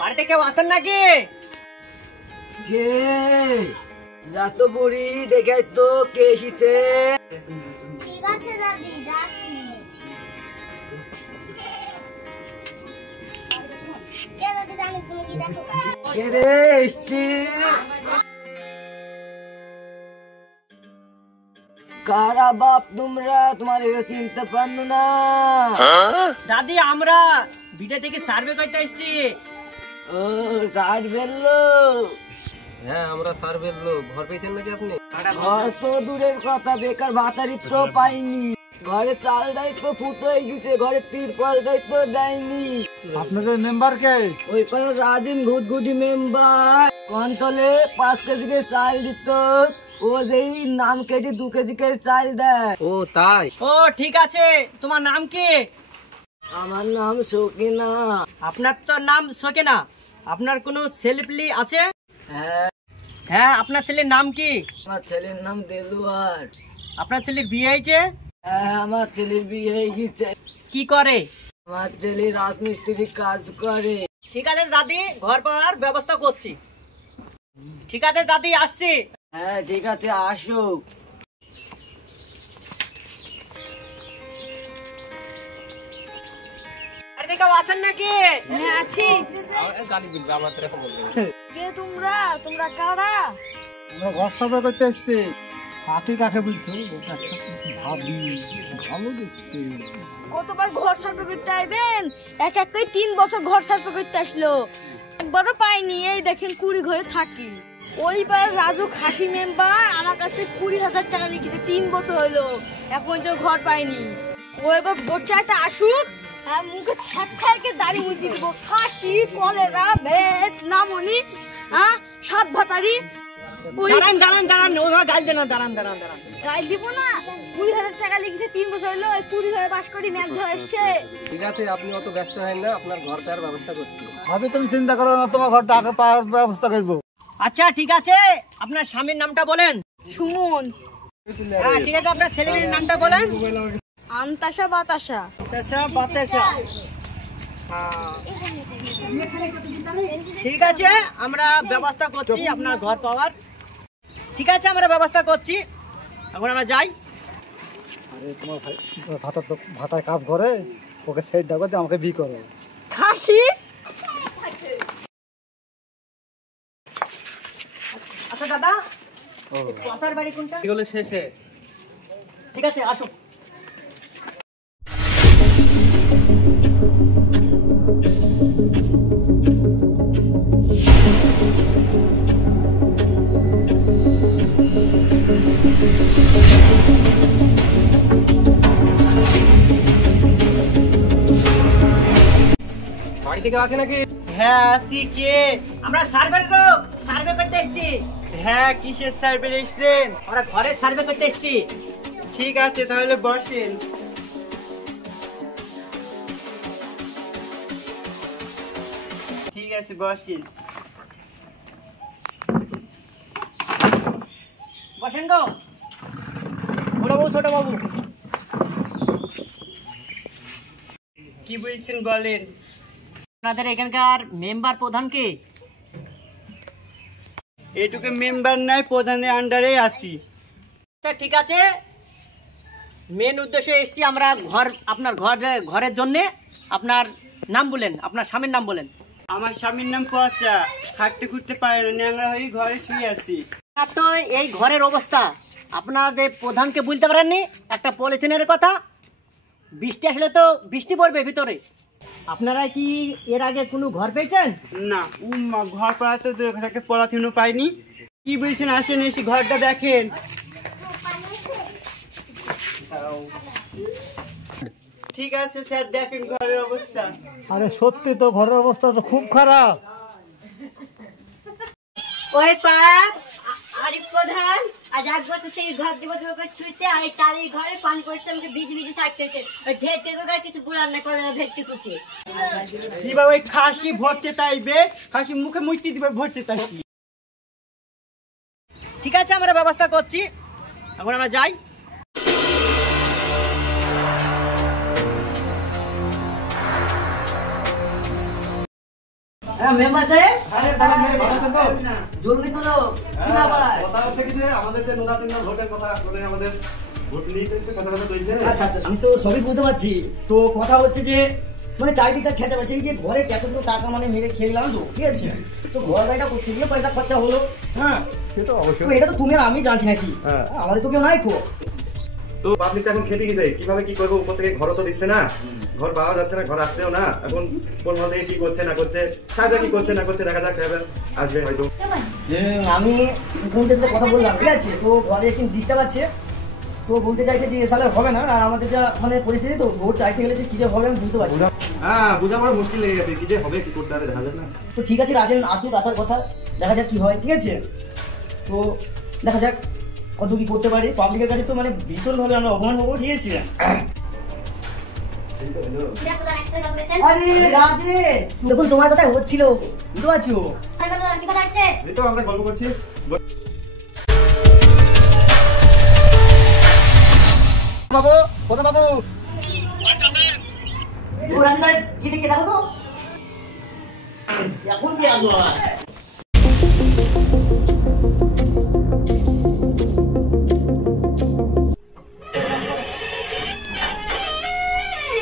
বাড়িতে কেউ আছেন নাকি? কে যা তো বুড়ি, দেখে তো কে এসেছে। ঠিক আছে দাদি, যাচ্ছি। কে দাদি জানি তুমি কি দেখো? কে রে এসছি? কারা বাপ তোমরা? তোমাদের চিনতে পারলো না? দাদি আমরা ভিটে থেকে সার্ভে করতে এসেছি। ও সার ফেললো? হ্যাঁ আমরা সার্ভের লোক। ঘর পেয়েছেন নাকি আপনি? ঘর তো দূরের কথা, বেকার ভাতারি তো পাইনি। ঘরে চালটাই তো ফুটো হয়ে গেছে, ঘরে তিরপলটাই তো দেয়নি। আপনাদের মেম্বার কে? ওই পাড়ার রাজিন ঘুটঘুটি মেম্বার কন্ট্রোলে 5 কেজি করে চাল দিত। ও যেই নাম কেটে 2 কেজি করে চাল দেয়। ও তাই? ও ঠিক আছে, তোমার নাম কি? আমার নাম সকিনা। আপনার তো নাম সকেনা। আপনার কোনো ছেলেপিলি আছে? হ্যাঁ, হ্যাঁ, আপনার ছেলের নাম কি? আমার ছেলের নাম দেলুয়ার। আপনার ছেলের বিয়ে হয়েছে? হ্যাঁ, আমার ছেলের বিয়ে হয়ে গেছে। কি করে? আমার ছেলে রাজমিস্ত্রি কাজ করে। ঠিক আছে দাদি, ঘর পাওয়ার ব্যবস্থা করছি। ঠিক আছে দাদি, আসছি। হ্যাঁ ঠিক আছে, আসো। বাড়িতে কেউ আছেন নাকি? হ্যাঁ আছি। গালি বিলবে আমাদের এখন বলবে। কে তোমরা? তোমরা কারা? আমরা ঘর সাফাই করতে এসছি। কাকে কাকে বলছো? ভাবি ভালো দেখতে। কতবার ঘর সার্ভে করতে আইবেন? এক করে 3 বছর ঘর সার্ভে করতে আসলো, একবারও পাইনি। এই দেখেন 20 ঘরে থাকি। ওইবার রাজু খাসি মেম্বার আমার কাছে 20,000 টাকা লিখেছে, 3 বছর হলো, এখন যে ঘর পাইনি। ও এবার ভোট চাইতে আসুক, আর মুখে ছ্যাঁকে দাড়ি মুড়ি দিব। খাসি, কলেরা, ভেজ, নামনি, হ্যাঁ, 7 ভাতারি। দাঁড়ান দাঁড়ান দাঁড়ান, ওইভাবে গাল দেন না, দাঁড়ান দাঁড়ান দাঁড়ান। গাই দিব না? 20,000 টাকা লিখেছে, 3 বছর হলো, 20 ঘরে বাস করি, ম্যাচ ধরে এসছে। ঠিক আছে, আপনি অত ব্যস্ত হেন না, আপনার ঘর পাওয়ার ব্যবস্থা করছি। ভাবি তুমি চিন্তা করো না, তোমার ঘরটা আগে পাওয়ার ব্যবস্থা করবো। আচ্ছা ঠিক আছে, আপনার স্বামীর নামটা বলেন। সুমন। হ্যাঁ ঠিক আছে, আপনার ছেলেমেয়ের নামটা বলেন। আন্তাসা বাতাসা। বাতাসা। হ্যাঁ। ঠিক আছে, আমরা ব্যবস্থা করছি আপনার ঘর পাওয়ার। ঠিক আছে, আমরা ব্যবস্থা করছি, এখন আমরা যাই। আরে তোমার ভাতার কাজ করে, ওকে সেট ডাকো দিয়ে আমাকে বিয়ে করো। খাসি। আচ্ছা দাদা, পাশার বাড়ি কোনটা? এগুলো শেষে। ঠিক আছে, আসো। বাড়ি থেকে আছে নাকি? হ্যাঁ আসি। কে? আমরা সার্ভে করতে এসেছি। হ্যাঁ, কিসের সার্ভে এসেছেন? আমরা ঘরের সার্ভে করতে এসেছি। ঠিক আছে, তাহলে বসেন। ঠিক আছে, বসেন। বসেন গো। বড় বাবু, ছোট বাবু, কি বলছেন বলেন। আপনাদের এখানকার মেম্বার প্রধান কে? এটুকু মেম্বার নাই, প্রধানের আন্ডারে আছি। আচ্ছা ঠিক আছে, মেন উদ্দেশ্যে এসেছি আমরা আপনার ঘরের জন্য। আপনার নাম বলেন, আপনার স্বামীর নাম বলেন। আমার স্বামীর নাম পচা, হাঁটতে ঘুরতে পারে না, ন্যাংরা হয়ে ঘরে শুয়ে আছি। তো এই ঘরের অবস্থা আপনাদের প্রধানকে বলতে পারেননি একটা পলিথিনের কথা? বৃষ্টি আসলে তো বৃষ্টি পড়বে ভিতরে। আপনারা কি এর আগে কোনো ঘর পেয়েছেন? না, ঘর পাওয়া তো পলিথিনও পাইনি। কি বলছেন, আসেন, এসে ঘরটা দেখেন। ঠিক আছে স্যার, দেখেন ঘরের অবস্থা। আরে সত্যি তো ঘরের অবস্থা তো খুব খারাপ। ওই পাড়ার আরিফ প্রধান আজ 1 বছর থেকে ঘর দিবস ছুঁচে, আর টালির ঘরে পানি পড়ছে, আমাকে ভিজি থাকতে হচ্ছে। ওই ঢেতে কিছু বুড়ার না করে না, ভেটতে কুকে কি বা ওই খাসি ভরতে তাইবে, খাসি মুখে মুইতি দিবে ভরতে তাইছি। ঠিক আছে, আমরা ব্যবস্থা করছি, এখন আমরা যাই। মেম্বার সাহেব, জলদি চলো। কথা হচ্ছে কি যে আমাদের যে নোদা চিহ্ন ভোটের কথা বলে আমাদের ভোট নিয়ে কথা চলছে। আচ্ছা আচ্ছা, আমি তো সবই বুঝতে পারছি। তো কথা হচ্ছে যে মানে চারিদিকটা খেতে পারছে, এই যে ঘরে কতগুলো টাকা মানে মেরে খেলাম তো, ঠিক আছে? তো ঘর বাড়িটা করতে গিয়ে পয়সা খরচা হলো। হ্যাঁ, সেটা অবশ্যই। তো এটা তো তুমি আর আমি জানছি নাকি, আমাদের তো কেউ নাই খো। তো পাবলিক এখন খেপে গেছে, কিভাবে কি করবো, উপর থেকে ঘরও তো দিচ্ছে না, ঘর পাওয়া যাচ্ছে না, ঘর আসছেও না। এখন কোন থেকে কি করছে না করছে, সাহেবরা কি করছে না করছে, দেখা যাক সাহেব আসবে হয়তো। আমি ফোনটার সাথে কথা বললাম, ঠিক আছে? তো ঘরে একটু ডিস্টার্ব আছে, তো বলতে চাইছে যে সালে হবে না। আর আমাদের যা মানে পরিস্থিতি, তো ভোট চাইতে গেলে যে কি যে হবে আমি বুঝতে পারছি। হ্যাঁ, বোঝা বড় মুশকিল লেগে গেছে, কি যে হবে কি করতে হবে দেখা যাক না। তো ঠিক আছে, রাজেন আসুক, আসার কথা, দেখা যাক কি হয়, ঠিক আছে? তো দেখা যাক কত কি করতে পারি। পাবলিকের কাছে তো মানে ভীষণভাবে আমরা অপমান হবো, ঠিক আছে? আরে রাজেন, দেখুন তোমার কথা হচ্ছিল, বুঝতে পারছো? এই তো আমরা গল্প করছি। বাবু, কোথা বাবু? ও রাজেন সাহেব, কি ঠিক দেখো তো এখন কি আসবো।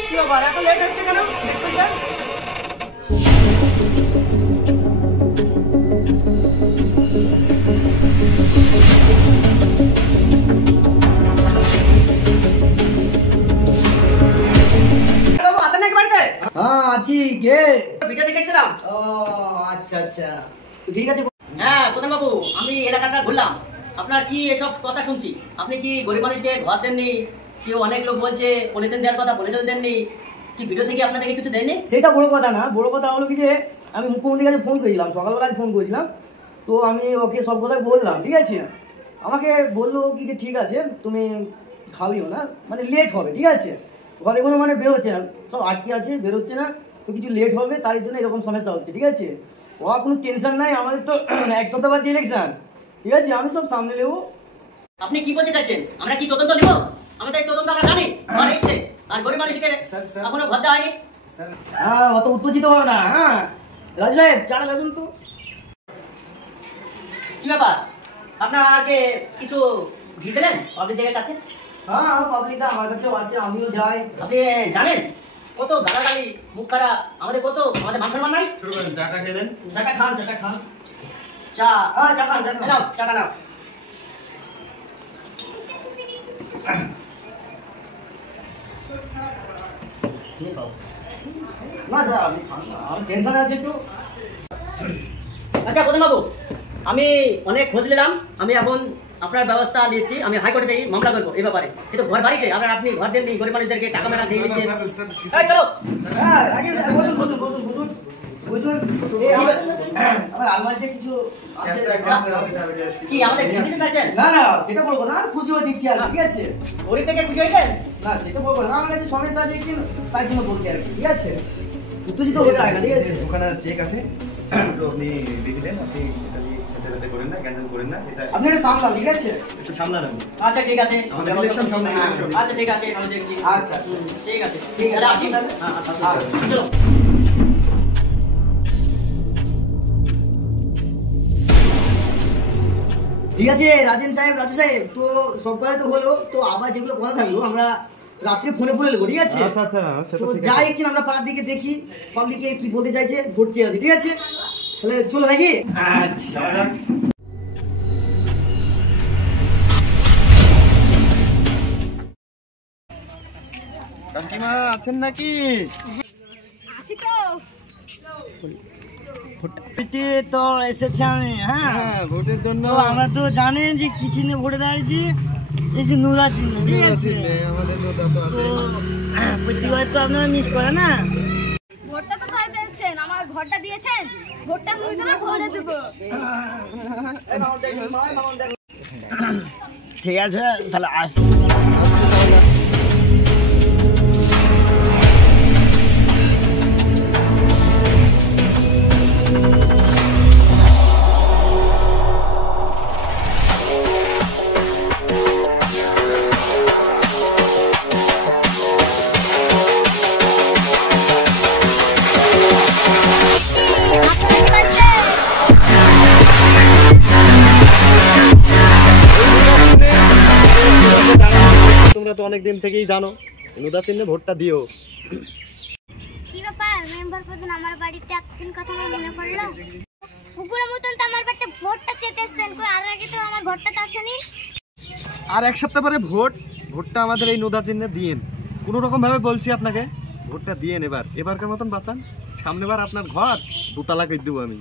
কি ব্যাপার, এত লেট হচ্ছে কেন? বাবু আছেন নাকি বাড়িতে? হ্যাঁ আছি, কে? ভিডিও দেখেছিলাম। ও আচ্ছা আচ্ছা, ঠিক আছে। হ্যাঁ প্রধান বাবু, আমি এলাকাটা ঘুরলাম, আপনার কি এসব কথা শুনছি, আপনি কি গরিব মানুষকে ঘর দেননি, কেউ অনেক লোক বলছে পলিথিন দেওয়ার কথা, পলিথিন দেননি, কি ভিডিও থেকে আপনাদেরকে কিছু দেয়নি? সেটা বড় কথা না, বড় কথা হলো কি যে আমি মুখ্যমন্ত্রীর কাছে ফোন করেছিলাম, সকালবেলা ফোন করেছিলাম। তো আমি ওকে সব কথাই বললাম, ঠিক আছে? আমাকে বললো কি যে ঠিক আছে, তুমি খাওয়াইও না, মানে লেট হবে, ঠিক আছে? ঘরে কোনো মানে বেরোচ্ছে না, সব আটকে আছে, বেরোচ্ছে না, তো কিছু লেট হবে, তার জন্য এরকম সমস্যা হচ্ছে, ঠিক আছে? ও কোনো টেনশন নাই, আমাদের তো এক সপ্তাহ বাদ ইলেকশন, ঠিক আছে? আমি সব সামনে নেবো। আপনি কি বলতে চাইছেন, আমরা কি তদন্ত নিব? আমাদের তদন্ত আমরা জানি, ঘর এসছে, আর গরিব মানুষকে এখনো ঘর দেওয়া হয়নি। হ্যাঁ, অত উত্তেজিত হবে না। হ্যাঁ রাজু সাহেব, চাড়া আসুন তো। কি ব্যাপার, আপনার আগে কিছু দিয়েছিলেন পাবলিকের কাছে? হ্যাঁ, পাবলিকটা আমার কাছেও আসে, আমিও যাই। আপনি জানেন কত গালাগালি, মুখ খারাপ, আমাদের কত, আমাদের মান সম্মান নাই। শুরু করেন, চাটা খেয়ে দেন। চাটা খান, চাটা খান। চা, হ্যাঁ চা খান, চা খান। নাও চাটা নাও। না স্যার, আপনি খান না, আমার টেনশন আছে একটু। আচ্ছা প্রধান বাবু, আমি অনেক খোঁজ নিলাম, আমি এখন আপনার ব্যবস্থা নিয়েছি, আমি হাইকোর্টে যাই মামলা করবো এই ব্যাপারে। কিন্তু ঘর বাড়িছে, আবার আপনি ঘর দেননি, গরিব মানুষদেরকে টাকা মেরা দিয়ে দিচ্ছেন। এই চলো। হ্যাঁ, আগে বসুন বসুন বসুন বসুন বসুন। এই আমার আলমারিতে কিছু আছে। কি আমাদের দিতে চাইছেন? না না, সেটা বলবো না, খুশি হয়ে দিচ্ছি আর কি, ঠিক আছে? গরিব থেকে খুশি হয়েছেন? না সেটা বলবো না, আমার কাছে সমস্যা আছে একটু, তাই জন্য বলছি আর কি, ঠিক আছে? উত্তেজিত হতে হয় না, ঠিক আছে? ওখানে চেক আছে, চেকগুলো আপনি লিখে দেন, আপনি এটা দিয়ে কাছে করেন না, ক্যান্সেল করেন না, এটা আপনি এটা সামলান, ঠিক আছে? একটু সামলান। আচ্ছা ঠিক আছে, আমাদের ইলেকশন সামনে, ইলেকশন। আচ্ছা ঠিক আছে, আমি দেখছি। আচ্ছা ঠিক আছে, ঠিক আছে, তাহলে আসি। তাহলে? হ্যাঁ আচ্ছা, আচ্ছা। চলো। ঠিক আছে রাজেন সাহেব, রাজু সাহেব, তো সব কথা তো হলো, তো আবার যেগুলো কথা থাকলো আমরা রাত্রে ফোনে ফোনে নেবো, ঠিক আছে? আচ্ছা আচ্ছা, সেটা তো ঠিক যাই আছে। দেখছি আমরা পাড়ার দিকে দেখি পাবলিকে কি বলতে চাইছে, ভোট চেয়ে আছে, ঠিক আছে? তাহলে চলো নাকি? আচ্ছা। যাওয়া যাক। কাকিমা আছেন নাকি? আসি তো। ভোটে তো এসেছে আমি, হ্যাঁ, হ্যাঁ, ভোটের জন্য তো আমরা তো জানেন যে কি চিহ্নে ভোটে দাঁড়িয়েছি, এই যে নুরা চিহ্ন, ঠিক আছে? আমাদের নোদা তো আছে। প্রতিবার তো আপনারা মিস করে না। ভোটটা তো তাই দিয়েছেন, আমার ঘরটা দিয়েছেন, ভোটটা তুই দেবে, ঘরে দেবো। ঠিক আছে তাহলে আস। তোমরা তো অনেক দিন থেকেই জানো, নদা চিহ্নে ভোটটা দিও। কি ব্যাপার মেম্বার প্রধান, আমার বাড়িতে এতদিন কথা আমার মনে পড়লো? কুকুরের মতন তো আমার বাড়িতে ভোটটা চেতে এসছেন, কই আর আগে তো আমার ভোটটা তো আসেনি। আর এক সপ্তাহ পরে ভোটটা আমাদের এই নদা চিহ্নে দিয়েন। কোনো রকম ভাবে বলছি আপনাকে, ভোটটা দিয়েন এবারকার মতন বাঁচান। সামনেবার আপনার ঘর দোতলা করে দেবো আমি।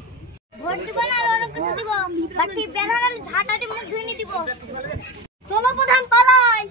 ভোট দিব না আর অনেক কিছু দিব, বাটি বেরোলে ঝাঁটাটি মুখ ধুয়ে নি দিব। চলো প্রধান পালাই।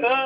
No.